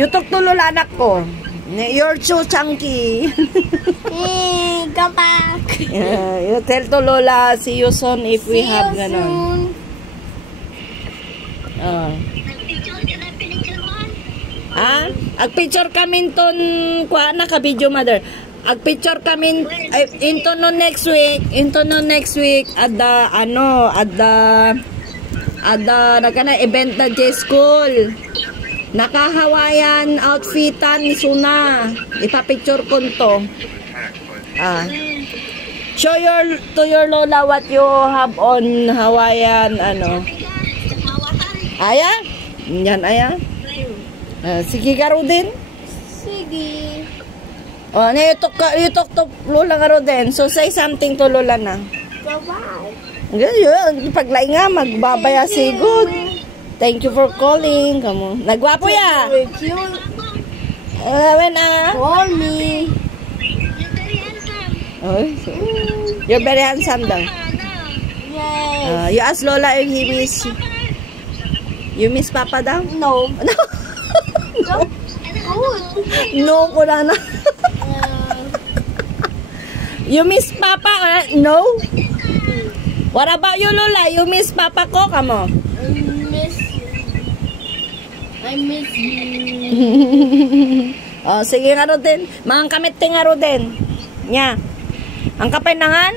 Yutok to lola anak ko. You're so chunky. Come back. You tell to lola, see you soon if we have ganon. Ag-picture kami ton kuha na ka video mother. Ag-picture kami into no next week at the nagkana event na J-School. Naka-Hawaiian outfitan ni Suna. Ita-picture ko to. Show to your lola what you have on Hawaiian Aya? Yan aya? Sige karo din? Sige. Yutok to lola karo din. So say something to lola na. Bye-bye. Ganyan, paglay nga, magbabaya sigod. Thank you for calling. Kamu. Nagwapo ya. Very cute. Call me. You're very handsome daw. Yes. You ask Lola if he miss you miss Papa daw? No. No. Good. No ko na. You miss Papa? No. What about you, Lola? You miss Papa ko, kamo? I miss you. Sige nga ro din. Mga kamit nga ro din. Nya. Ang kapay nangan.